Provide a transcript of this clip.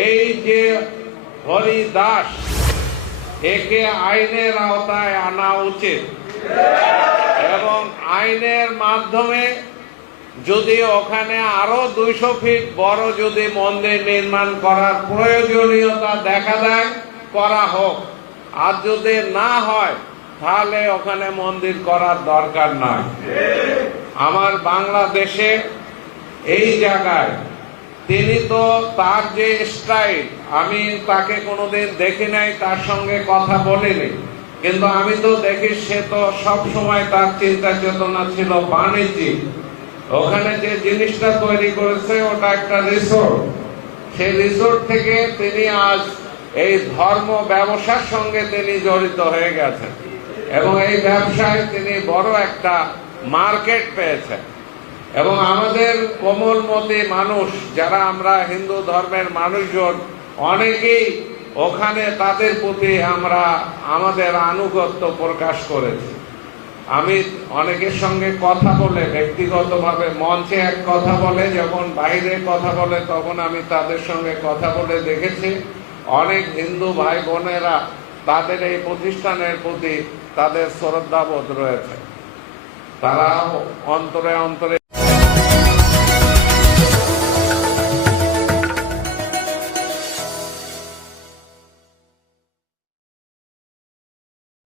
এই যে হরি দাস, একে আইনের আওতায় আনা উচিত এবং আইনের মাধ্যমে যদি ওখানে আরো 200 ফিট বড় যদি মন্দির নির্মাণ করার প্রয়োজনীয়তা দেখা দেয় করা হোক, আর যদি না হয় তাহলে ওখানে মন্দির করার দরকার নাই। আমার বাংলাদেশে এই জায়গায় তিনি তো তার যে স্টাইল, আমি তাকে কোনোদিন দেখি নাই, তার সঙ্গে কথা বলিনি, কিন্তু আমি তো দেখি সে তো সব সময় তার চিন্তা চেতনা ছিল বাণিজ্যিক। ওখানে যে জিনিসটা তৈরি করেছে ওটা একটা রিসোর্ট, সেই রিসোর্ট থেকে তিনি আজ এই ধর্ম ব্যবসার সঙ্গে তিনি জড়িত হয়ে গেছেন এবং এই ব্যবসায় তিনি বড় একটা মার্কেট পেয়েছেন। এবং আমাদের কোমলমতি মানুষ যারা আমরা হিন্দু ধর্মের মানুষজন অনেকেই ওখানে তাদের প্রতি আমরা আমাদের আনুগত্য প্রকাশ করেছি। আমি অনেকের সঙ্গে কথা বলে, ব্যক্তিগতভাবে মঞ্চে এক কথা বলে, যখন বাইরে কথা বলে তখন আমি তাদের সঙ্গে কথা বলে দেখেছি অনেক হিন্দু ভাই বোনেরা তাদের এই প্রতিষ্ঠানের প্রতি তাদের শ্রদ্ধাবোধ রয়েছে। তারা অন্তরে অন্তরে